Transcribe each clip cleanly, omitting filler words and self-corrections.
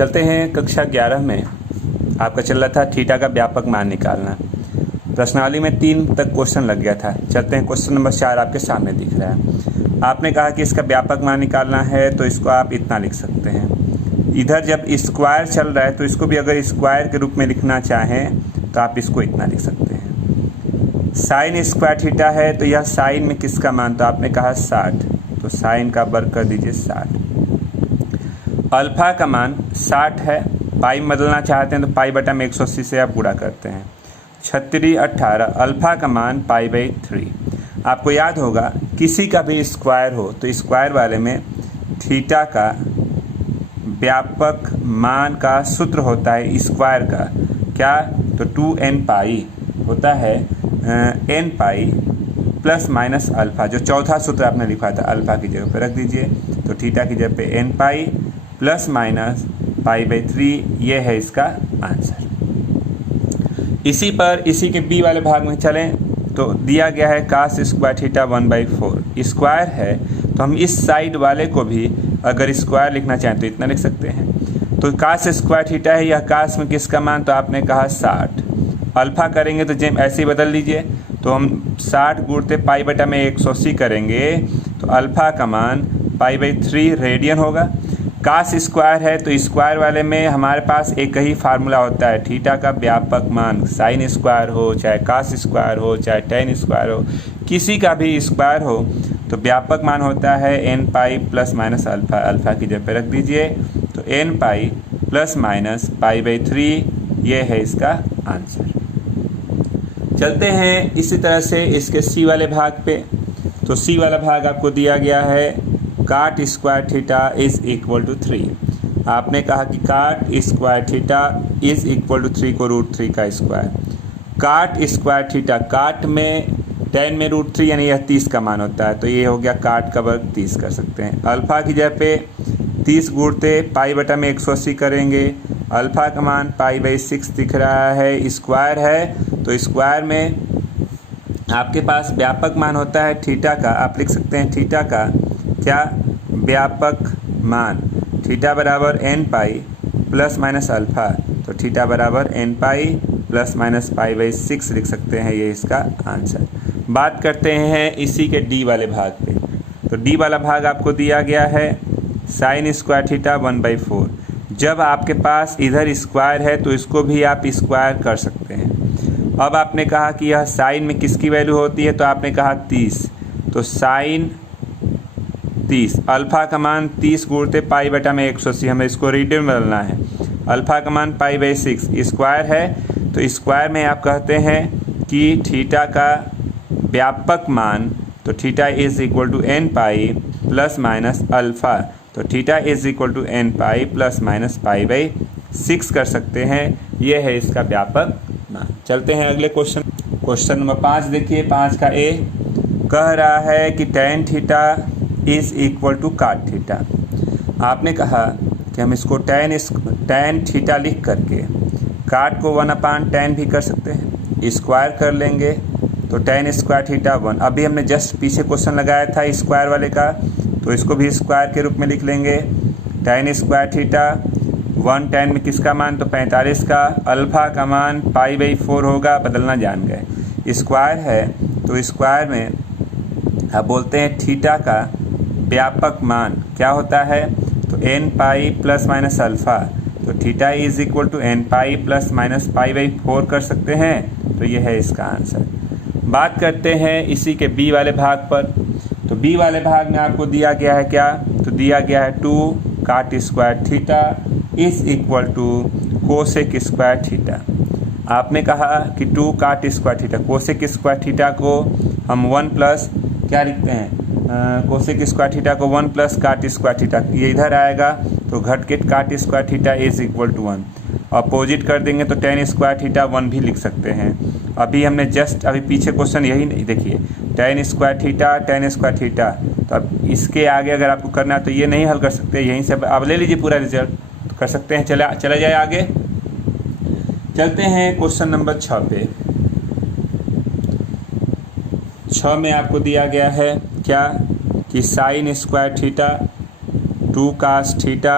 चलते हैं कक्षा 11 में आपका चल रहा था थीटा का व्यापक मान निकालना। प्रश्नावली में 3 तक क्वेश्चन लग गया था। चलते हैं क्वेश्चन नंबर 4 आपके सामने दिख रहा है। आपने कहा कि इसका व्यापक मान निकालना है तो इसको आप इतना लिख सकते हैं। इधर जब स्क्वायर चल रहा है तो इसको भी अगर स्क्वायर के रूप में लिखना चाहें तो आप इसको इतना लिख सकते हैं। साइन स्क्वायर थीटा है तो यह साइन में किसका मान, तो आपने कहा 60, तो साइन का वर्ग कर दीजिए 60। अल्फा का मान 60 है, पाई में बदलना चाहते हैं तो पाई बटा में 180 से आप गुणा करते हैं। 36 18, अल्फा का मान π/3। आपको याद होगा किसी का भी स्क्वायर हो तो स्क्वायर वाले में थीटा का व्यापक मान का सूत्र होता है स्क्वायर का, क्या, तो 2n पाई होता है n pi plus minus alpha. जो चौथा सूत्र आपने लिखा था अल्फा की जगह पे रख दीजिए, तो थीटा की जगह पे n पाई प्लस माइनस π/3, ये है इसका आंसर। इसी के बी वाले भाग में चलें तो दिया गया है कास स्क्वायर थीटा 1/4। स्क्वायर है तो हम इस साइड वाले को भी अगर स्क्वायर लिखना चाहें तो इतना लिख सकते हैं। तो कास स्क्वायर थीटा है, यह कास में किसका मान, तो आपने कहा 60। अल्फा करेंगे तो जेम ऐसे ही बदल लीजिए, तो हम 60 गुणते पाई बटा में 180 करेंगे तो अल्फा का मान π/3 रेडियन होगा। कास स्क्वायर है तो स्क्वायर वाले में हमारे पास एक ही फार्मूला होता है, थीटा का व्यापक मान साइन स्क्वायर हो चाहे कास स्क्वायर हो चाहे टेन स्क्वायर हो, किसी का भी स्क्वायर हो तो व्यापक मान होता है n pi plus minus alpha. Alpha की जगह पे रख दीजिए, तो n पाई प्लस माइनस π/3, ये है इसका आंसर। चलते हैं इसी तरह से इसके सी वाले भाग पे। तो सी वाला भाग आपको दिया गया है cot square theta is equal to 3। आपने कहा कि cot square theta is equal to 3 को √3 का स्क्वायर। काट स्क्वायर थीटा, काट में 10 में √3 यानी यह 30 का मान होता है, तो ये हो गया काट का वर्ग 30 कर सकते हैं। अल्फा की जगह पे 30 गुणते पाई बटा में 180 करेंगे। अल्फा का मान π/6 दिख रहा है, स्क्वायर है तो स्क्वायर में आपके पास व्यापक मान होता है थीटा का, आप लिख सकते हैं थीटा का क्या, व्यापक मान, थीटा बराबर n pi plus minus alpha, तो थीटा बराबर n पाई प्लस माइनस π/6 लिख सकते हैं, ये इसका आंसर। बात करते हैं इसी के डी वाले भाग पे। तो डी वाला भाग आपको दिया गया है साइन स्क्वायर थीटा 1/4। जब आपके पास इधर स्क्वायर है तो इसको भी आप स्क्वायर कर सकते हैं। अब आपने कहा कि यह साइन में किसकी वैल्यू होती है, तो आपने कहा 30, तो साइन 30, अल्फा का मान 30 गुणते पाई बटा में 180, हमें इसको रेडियन में बदलना है। अल्फा का मान π/6, स्क्वायर है तो स्क्वायर में आप कहते हैं कि थीटा का व्यापक मान, तो theta is equal to n pi plus minus alpha, तो theta is equal to n pi plus minus π/6 कर सकते हैं, ये है इसका व्यापक मान। चलते हैं अगले क्वेश्चन नंबर 5 देखिए। 5 का ए कह रहा है कि tan theta is equal to cot theta. आपने कहा कि हम इसको tan थीटा लिख करके काट को 1/tan भी कर सकते हैं, स्क्वायर कर लेंगे तो tan स्क्वायर थीटा 1। अभी हमने जस्ट पीछे क्वेश्चन लगाया था स्क्वायर वाले का, तो इसको भी स्क्वायर के रूप में लिख लेंगे। tan स्क्वायर थीटा 1 tan में किसका मान, तो 45 का। अल्फा का मान π/4 होगा, बदलना जान गए, स्क्वायर है तो स्क्वायर में आप बोलते हैं थीटा का व्यापक मान क्या होता है, तो n pi plus minus alpha, तो theta is equal to n pi plus minus π/4 कर सकते हैं, तो ये है इसका आंसर। बात करते हैं इसी के बी वाले भाग पर। तो बी वाले भाग में आपको दिया गया है क्या, तो दिया गया है 2 cot square theta is equal to cosec square theta. आपने कहा कि 2 cot square theta, cosec square theta को हम 1 प्लस क्या लिखते हैं, कोसेक स्क्वायर थीटा को 1 प्लस काट स्क्वायर थीटा, ये इधर आएगा तो घट के cot square theta is equal to 1। Opposite कर देंगे तो tan स्क्वायर थीटा 1 भी लिख सकते हैं। अभी हमने जस्ट अभी पीछे क्वेश्चन यही नहीं देखिए, tan स्क्वायर थीटा, तो अब इसके आगे अगर आपको करना है तो ये नहीं हल कर सकते, यहीं से अब ले लीजिए पूरा रिजल्ट कर सकते हैं। चला जाए आगे। चलते हैं क्वेश्चन नंबर 6 पे। 6 में आपको दिया गया है क्या, कि sine square theta 2 cos theta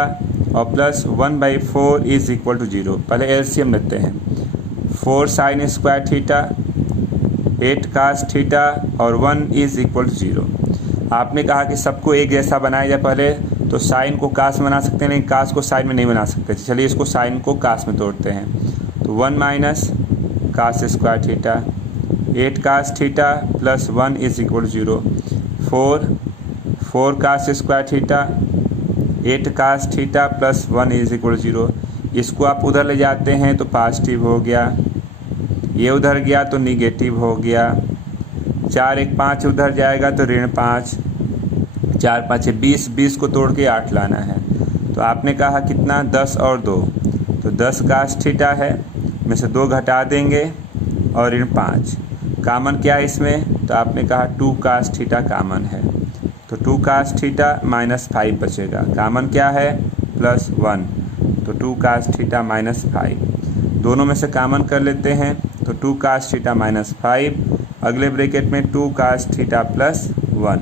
और प्लस 1/4 इज इक्वल टू 0। पहले एलसीएम लेते हैं। 4 sine square theta, 8 cos theta और 1 इज इक्वल टू 0। आपने कहा कि सबको एक जैसा बनाया जाए पहले, तो साइन को कास में बना सकते हैं लेकिन कास को साइन में नहीं बना सकते। चलिए इसको साइन को कास में तोड़ते हैं। तो 1 minus cos square theta, 8 cos theta plus 1 is equal to 0। 4 cos square theta, 8 cos theta plus 1 is equal to 0। इसको आप उधर ले जाते हैं तो पॉजिटिव हो गया, ये उधर गया तो निगेटिव हो गया। 4 1 5 उधर जाएगा तो -5, 4 5 20, 20 को तोड़ के 8 लाना है। तो आपने कहा कितना, 10 और 2, तो 10 कास थीटा है, में से 2 घटा देंगे और -5। कामन क्या है इसमें, तो आपने कहा 2 कास थीटा कामन है, तो 2 कास थीटा -5 बचेगा। कामन क्या है, +1, तो 2 कास थीटा -5। दोनों में से कामन कर लेते हैं, तो 2 कास थीटा -5, अगले ब्रैकेट में 2 कास थीटा +1।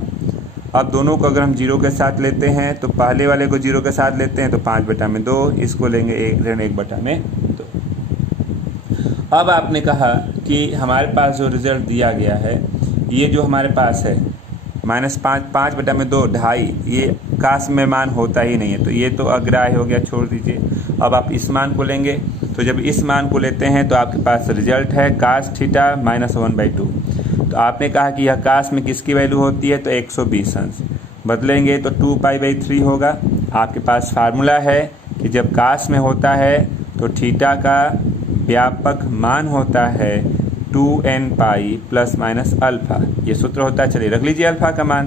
अब दोनों को अगर हम 0 के साथ लेते हैं तो पहले वाले को 0 के साथ लेते हैं तो 5/2, इसको लेंगे 1/2। अब आपने कहा कि हमारे पास जो रिजल्ट दिया गया है, ये जो हमारे पास है -5/2, 2.5, ये कास में मान होता ही नहीं है, तो ये तो अग्राह्य हो गया, छोड़ दीजिए। अब आप इस मान को लेंगे, तो जब इस मान को लेते हैं तो आपके पास रिजल्ट है कास थीटा -1/2। तो आपने कहा कि यह कास में किसकी वैल्यू होती है, तो 120 अंश। बदलेंगे तो 2π/3 होगा। आपके पास फार्मूला है कि जब कास में होता है तो थीटा का व्यापक मान होता है 2n π ± अल्फ़ा। ये सूत्र होता है, चलिए रख लीजिए अल्फ़ा का मान,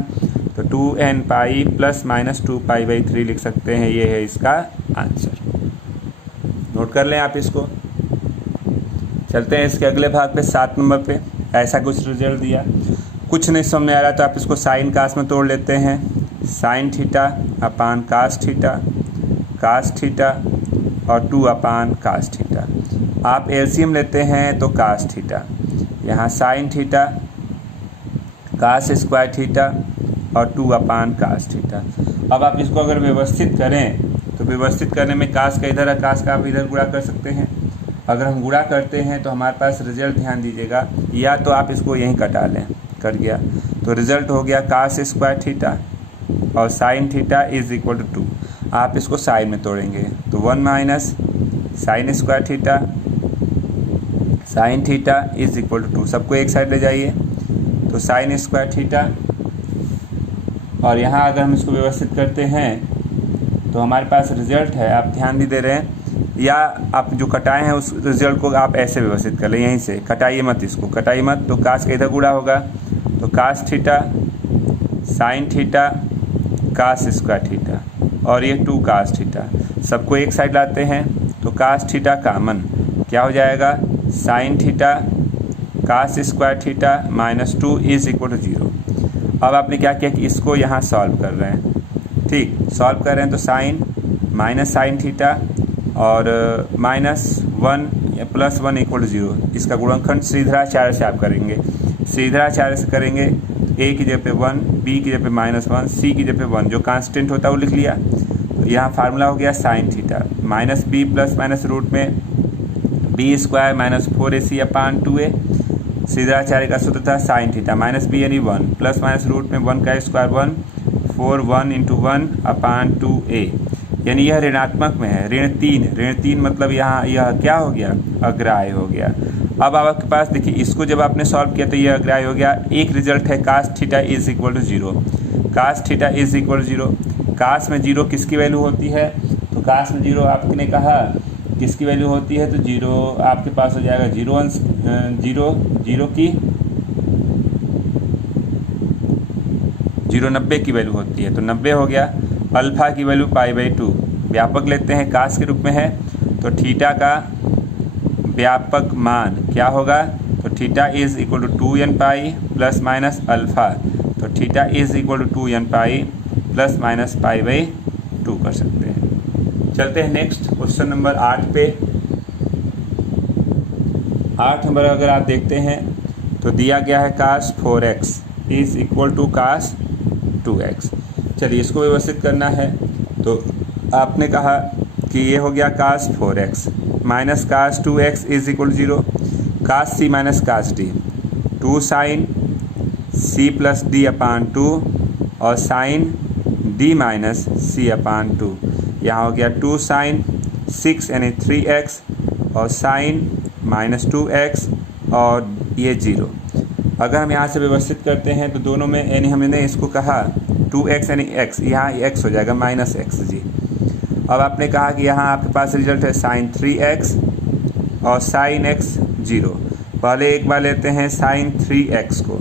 तो 2n π ± 2π/3 लिख सकते हैं। ये है इसका आंसर, नोट कर लें आप इसको। चलते हैं इसके अगले भाग पे, 7 नंबर पे। ऐसा कुछ रिजल्ट दिया, कुछ नहीं समझ में आ रहा तो आप इसको साइन कास में तोड़ लेते हैं। Sine theta upon cos theta और 2 अपान कास थीटा। आप एलसीएम लेते हैं तो कास थीटा, यहाँ sine theta, cos square theta और 2 अपान कास थीटा। अब आप इसको अगर व्यवस्थित करें तो व्यवस्थित करने में कास का इधर कास का आप इधर गुणा कर सकते हैं। अगर हम गुणा करते हैं तो हमारे पास रिजल्ट, ध्यान दीजिएगा, या तो आप इसको यहीं कटा लें, कट गया, तो रिजल्ट हो गया कास स्क्वायर थीटा और sine theta is equal to 2। आप इसको साइन में तोड़ेंगे तो 1 minus sine square theta sine theta is equal to 2। सबको एक साइड ले जाइए, तो साइन स्क्वायर थीटा, और यहाँ अगर हम इसको व्यवस्थित करते हैं तो हमारे पास रिजल्ट है, आप ध्यान भी दे रहे हैं, या आप जो कटाए हैं उस रिजल्ट को आप ऐसे व्यवस्थित कर लें, यहीं से कटाइए मत, इसको कटाइए मत, तो कास का इधर गुणा होगा, तो cos theta sine theta cos square theta और ये 2 कास थीटा। सबको एक साइड लाते हैं तो कास थीटा कामन, क्या हो जाएगा, sine theta cos square theta -2 is equal to 0। अब आपने क्या किया कि इसको यहाँ सॉल्व कर रहे हैं, ठीक, सॉल्व कर रहे हैं तो साइन माइनस साइन थीटा और -1 या +1 इक्वल टू 0। इसका गुणनखंड सीधाचार्य से आप करेंगे, सीधाचार्य से करेंगे, a की जगह पे 1, b की जगह पे -1, c की जगह पे 1, जो कांस्टेंट होता है वो लिख लिया। तो यहाँ फार्मूला हो गया sine theta -b plus minus root में b² -4ac अपान 2a। सीधाचार्य का सूत्र था साइन थीटा -b यानी 1 प्लस माइनस रूट में 1 का स्क्वायर 1, 4 1 × 1 अपान 2a, यानी यह ऋणात्मक में है, ऋण 3 मतलब यहाँ यह क्या हो गया, अग्राह्य हो गया। अब आपके पास देखिए, इसको जब आपने सॉल्व किया तो यह अग्राह्य हो गया। एक रिजल्ट है cos theta is equal to 0, cos theta is equal to 0। Cos में 0 किसकी वैल्यू होती है, तो कास में 0 आपने कहा किसकी वैल्यू होती है, तो 0 आपके पास हो जाएगा 0 की 0.90 की वैल्यू होती है, तो 90 हो गया। अल्फ़ा की वैल्यू π/2, व्यापक लेते हैं, कास के रूप में है, तो थीटा का व्यापक मान क्या होगा, तो theta is equal to 2n pi plus minus alpha, तो theta is equal to 2n pi plus minus π/2 कर सकते हैं। चलते हैं नेक्स्ट क्वेश्चन नंबर 8 पे। 8 नंबर अगर आप देखते हैं तो दिया गया है cos 4x is equal to cos 2x। चलिए इसको व्यवस्थित करना है, तो आपने कहा कि ये हो गया cos 4x minus cos 2x is equal 0, cos c minus cos d, 2 sine c plus D upon 2 और sine d minus c upon 2। यहाँ हो गया 2 साइन 6 यानी 3x और साइन माइनस 2x और ये 0। अगर हम यहाँ से व्यवस्थित करते हैं तो दोनों में यानी हमने इसको कहा 2x यानी x, यहाँ x हो जाएगा माइनस x जी। अब आपने कहा कि यहाँ आपके पास रिजल्ट है साइन 3x और साइन x 0। पहले एक बार लेते हैं साइन 3x को,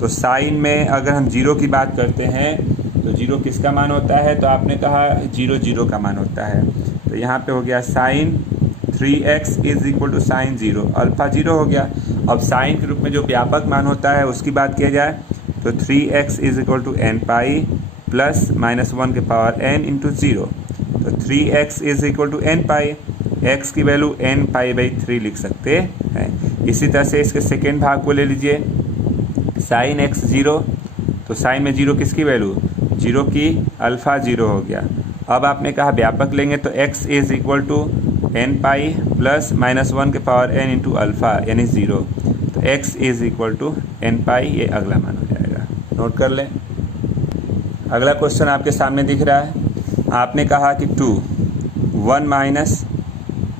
तो साइन में अगर हम 0 की बात करते हैं तो 0 किसका मान होता है, तो आपने कहा 0 0 का मान होता है। तो यहाँ पे हो गया sine 3x is equal to sine 0, alpha 0 हो गया। अब साइन के रूप में जो व्यापक मान होता है उसकी बात किया जाए तो 3x is equal to n pi plus minus 1 के पावर n इंटू 0। तो 3x is equal to n pi, x की वैल्यू n पाई बाई 3 लिख सकते हैं। इसी तरह से इसके सेकेंड भाग को ले लीजिए, साइन x 0, तो साइन में 0 किसकी वैल्यू, 0 की अल्फ़ा 0 हो गया। अब आपने कहा व्यापक लेंगे तो x is equal to n pi plus minus 1 के पावर n इंटू अल्फ़ा यानी 0। तो x is equal to n pi, ये अगला मान हो जाएगा। नोट कर लें। अगला क्वेश्चन आपके सामने दिख रहा है। आपने कहा कि 2 1 minus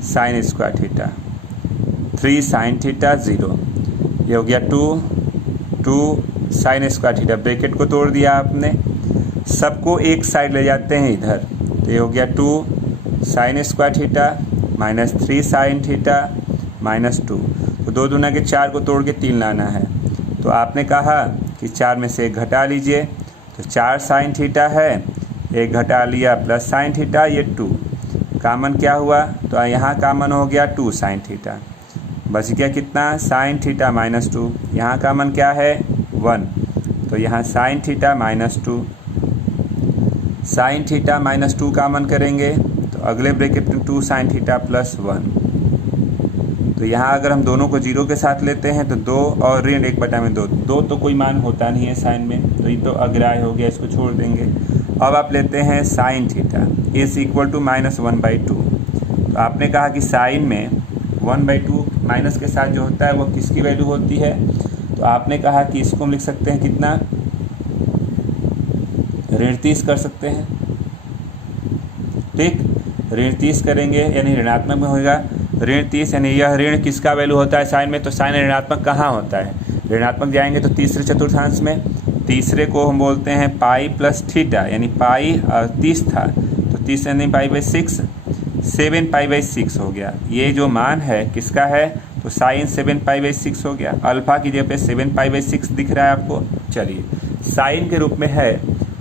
sine square theta 3 sine theta 0, ये हो गया 2 साइन स्क्वायर थीटा, ब्रैकेट को तोड़ दिया आपने, सबको एक साइड ले जाते हैं इधर, तो ये हो गया 2 sine square theta minus 3 sine theta minus 2। तो 2 दूना के 4 को तोड़ के 3 लाना है। तो आपने कहा कि 4 में से 1 घटा लीजिए, तो 4 साइन थीटा है, 1 घटा लिया प्लस साइन थीटा, ये 2 कामन क्या हुआ, तो यहाँ कामन हो गया 2 साइन थीटा, बच गया कितना साइन थीटा माइनस 2। यहाँ कामन क्या है 1, तो यहाँ sine theta minus 2, sine theta minus 2 कामन करेंगे तो अगले ब्रैकेट में 2 साइन थीटा प्लस 1। तो यहाँ अगर हम दोनों को 0 के साथ लेते हैं तो 2 और ऋण 1/2, 2 तो कोई मान होता नहीं है साइन में, तो ये तो अग्राह्य हो गया, इसको छोड़ देंगे। अब आप लेते हैं sine theta is equal to minus 1/2। तो आपने कहा कि साइन में 1/2 माइनस के साथ जो होता है वो किसकी वैल्यू होती है, तो आपने कहा कि इसको हम लिख सकते हैं कितना, ऋण 30 कर सकते हैं। ठीक, ऋण 30 करेंगे यानी ऋणात्मक में होगा ऋण 30, यानी यह ऋण किसका वैल्यू होता है साइन में, तो साइन ऋणात्मक कहाँ होता है, ऋणात्मक जाएंगे तो तीसरे चतुर्थांश में, तीसरे को हम बोलते हैं पाई प्लस थीटा, यानी पाई 30 था तो 30 यानी पाई बाई 6, 7 पाई बाई 6 हो गया। ये जो मान है किसका है, तो साइन 7 पाई बाई 6 हो गया। अल्फा की जगह पे 7 पाई बाई 6 दिख रहा है आपको। चलिए साइन के रूप में है,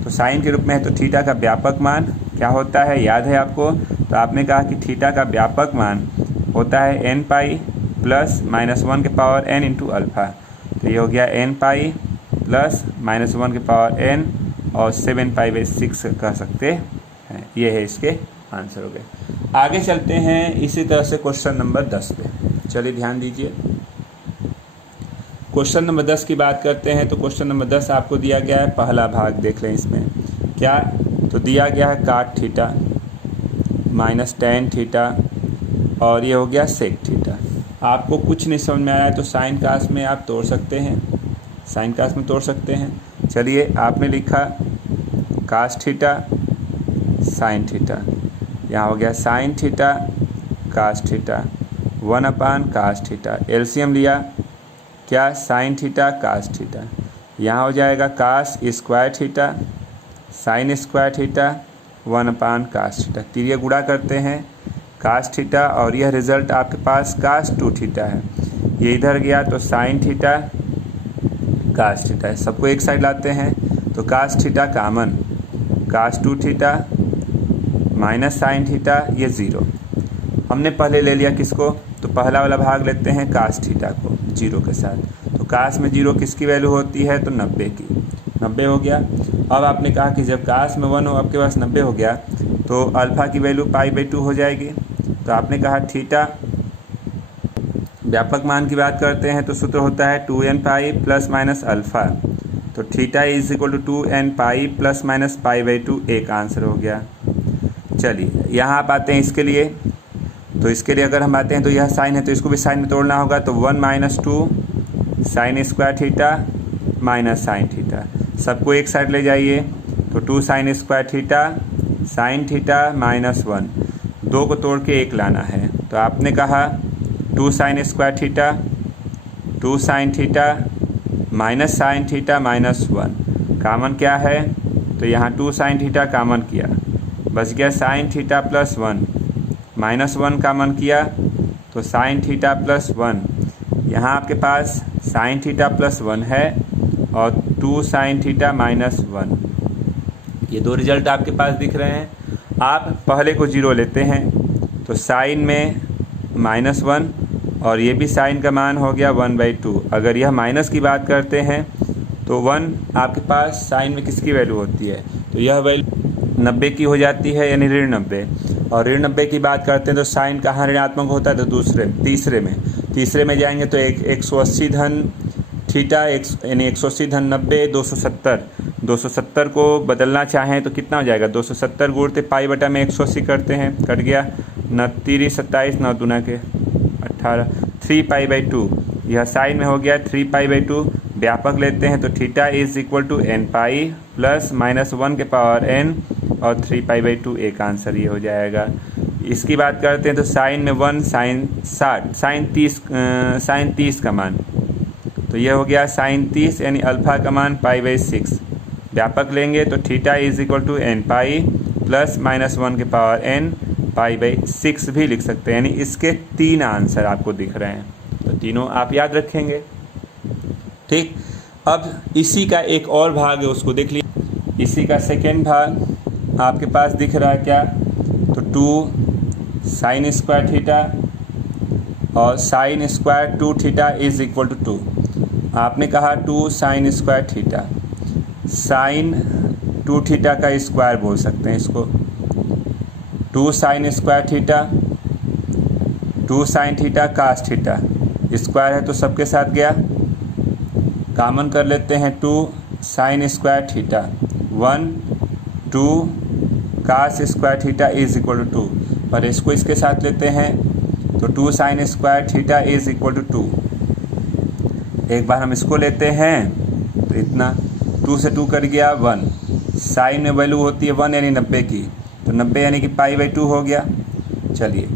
तो साइन के रूप में है तो थीटा का व्यापक मान क्या होता है, याद है आपको, तो आपने कहा कि थीटा का व्यापक मान होता है n पाई प्लस माइनस 1 के पावर n इंटू अल्फ़ा। तो ये हो गया n पाई प्लस माइनस 1 के पावर n और 7 पाई बाई 6 कह सकते हैं। ये है इसके आंसर हो गए। आगे चलते हैं इसी तरह से क्वेश्चन नंबर 10 पे। चलिए ध्यान दीजिए, क्वेश्चन नंबर 10 की बात करते हैं। तो क्वेश्चन नंबर 10 आपको दिया गया है, पहला भाग देख लें इसमें क्या, तो दिया गया है काट थीटा माइनस टेन थीटा और ये हो गया सेक थीटा। आपको कुछ नहीं समझ में आया तो साइन कास में आप तोड़ सकते हैं, साइन कास में तोड़ सकते हैं। चलिए आपने लिखा कास थीटा साइन थीटा, यहाँ हो गया sine theta cos theta 1 cos theta, LCM लिया क्या साइन थीटा कास थीटा, यहाँ हो जाएगा cos square theta sine square theta 1 cos theta. तिरिया गुणा करते हैं कास थीटा और यह रिजल्ट आपके पास कास 2 थीटा है, ये इधर गया तो साइन थीटा कास थीटा है। सबको एक साइड लाते हैं तो कास थीटा कामन, कास 2 थीटा माइनस साइन थीटा, ये 0 हमने पहले ले लिया किसको, तो पहला वाला भाग लेते हैं कास थीटा को 0 के साथ। तो कास में 0 किसकी वैल्यू होती है, तो 90 की, 90 हो गया। अब आपने कहा कि जब कास में 1 हो आपके पास 90 हो गया तो अल्फ़ा की वैल्यू पाई बाई 2 हो जाएगी। तो आपने कहा थीटा व्यापक मान की बात करते हैं तो सूत्र होता है 2n pi plus minus alpha. तो theta is equal to 2n pi plus minus pi by 2, एक आंसर हो गया। चलिए यहाँ आप आते हैं इसके लिए, तो इसके लिए अगर हम आते हैं तो यह साइन है तो इसको भी साइन में तोड़ना होगा, तो 1 - 2 sine square theta minus sine theta, सबको एक साइड ले जाइए, तो 2 sine square theta sine theta -1, 2 को तोड़ के 1 लाना है, तो आपने कहा 2 sine square theta 2 sine theta minus sine theta -1, कामन क्या है, तो यहाँ 2 साइन थीटा कामन किया, बच गया साइन थीटा +1, -1 कामन किया तो साइन थीटा +1, यहाँ आपके पास साइन थीटा +1 है और 2 साइन थीटा -1, ये दो रिजल्ट आपके पास दिख रहे हैं। आप पहले को 0 लेते हैं तो साइन में -1 और ये भी साइन का मान हो गया 1/2। अगर यह माइनस की बात करते हैं तो 1 आपके पास साइन में किसकी वैल्यू होती है, तो यह वैल्यू 90 की हो जाती है, यानी ऋण 90। और ऋण 90 की बात करते हैं तो साइन कहाँ ऋणात्मक होता है, तो तीसरे में जाएंगे तो 180 धन थीटा यानी 180 धन 90 270 को बदलना चाहें तो कितना हो जाएगा, 270 गुणते पाई बटा में 180 करते हैं, कट गया 9 27 9 दूना के 18 3π/2, यह साइन में हो गया 3π/2। व्यापक लेते हैं तो थीटा = n पाई प्लस -1 के पावर n और 3π/2, एक आंसर ये हो जाएगा। इसकी बात करते हैं तो साइन में 1 साइन 60 साइन 30 का मान, तो ये हो गया साइन 30 यानी अल्फा का मान π/6। व्यापक लेंगे तो थीटा = n पाई प्लस -1 के पावर n π/6 भी लिख सकते हैं, यानी इसके 3 आंसर आपको दिख रहे हैं, तो तीनों आप याद रखेंगे। ठीक, अब इसी का एक और भाग है, उसको देख लीजिए। इसी का सेकेंड भाग आपके पास दिख रहा है क्या, तो 2 साइन स्क्वायर थीटा और साइन स्क्वायर 2 थीटा = 2। आपने कहा 2 sine square theta, sine 2 theta का स्क्वायर बोल सकते हैं इसको, 2 sine square theta 2 sine theta cos theta, square है तो सबके साथ गया, कॉमन कर लेते हैं 2 sine square theta 1 2 cos square theta = 2, पर इसको इसके साथ लेते हैं तो 2 साइन स्क्वायर थीटा = 2। एक बार हम इसको लेते हैं तो इतना 2 से 2 कट गया 1, साइन में वैल्यू होती है 1 यानी 90 की, तो 90 यानी कि π/2 हो गया। चलिए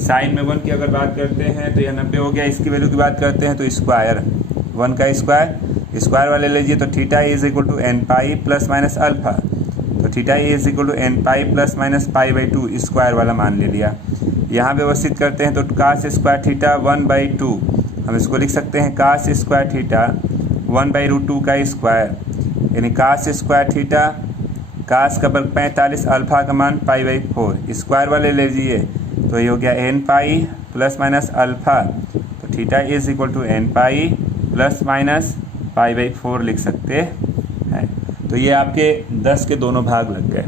साइन में 1 की अगर बात करते हैं तो यह 90 हो गया। इसकी वैल्यू की बात करते हैं तो स्क्वायर 1 का स्क्वायर वाले लीजिए, तो theta = n pi plus minus alpha, तो theta = n pi plus minus π/2 square वाला मान ले लिया। यहाँ व्यवस्थित करते हैं तो कास स्क्वायर थीटा 1/2, हम इसको लिख सकते हैं कास स्क्वायर थीटा 1/√2 का स्क्वायर, यानी कास स्क्वायर थीटा, कास का वर्ग 45, अल्फा का मान π/4, स्क्वायर वाले ले लीजिए तो ये हो गया n pi plus minus alpha, तो theta = n pi plus minus π/4 लिख सकते हैं। तो ये आपके 10 के दोनों भाग लग गए।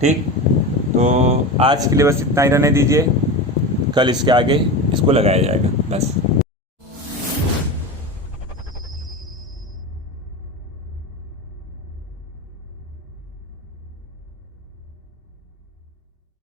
ठीक, तो आज के लिए बस इतना ही रहने दीजिए, कल इसके आगे इसको लगाया जाएगा बस।